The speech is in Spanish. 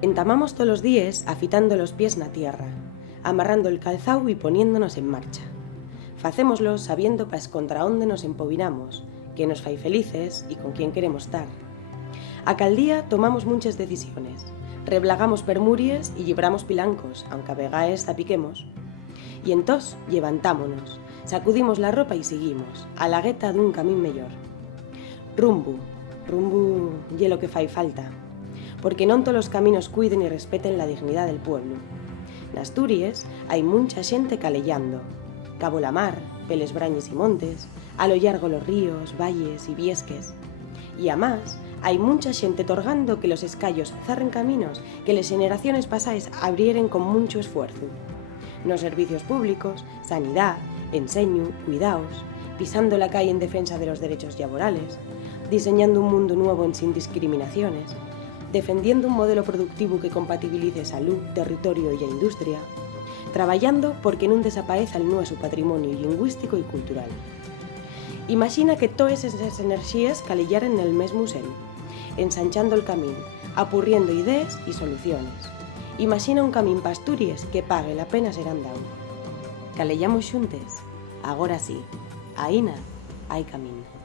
Entamamos todos los días afitando los pies na tierra, amarrando el calzau y poniéndonos en marcha. Facémoslo sabiendo pas contra onde nos empovinamos, que nos fai felices y con quién queremos estar. A cal día tomamos muchas decisiones, reblagamos permuries y llibramos pilancos, aunque a vegaes zapiquemos. Y entós llevantámonos, sacudimos la ropa y seguimos, a la gueta dun camín mellor. Rumbu ye lo que fai falta, porque non todos os caminos cuiden e respeten la dignidad del pueblo. N'Asturies hai mucha xente calellando, cabo la mar, peles brañes y montes, a lo llargo los ríos, valles y viesques. Y amás, hai mucha xente torgando que los escallos zarren caminos que les generaciones pasaes abrieren con mucho esfuerzo. Nos servicios públicos, sanidad, enseño, cuidaos, pisando la calle en defensa de los derechos laborales, diseñando un mundo nuevo en sin discriminaciones, defendiendo un modelo productivo que compatibilice salud, territorio y industria, traballando porque non desapareza el nueso patrimonio lingüístico y cultural. Imagina que todas esas enerxías calellaran en el mesmo sen, ensanchando el camín, apurriendo ideas y soluciones. Imagina un camín pa Asturies que pague la pena ser andau. Calellamos xuntes? Agora sí, aína hai camín.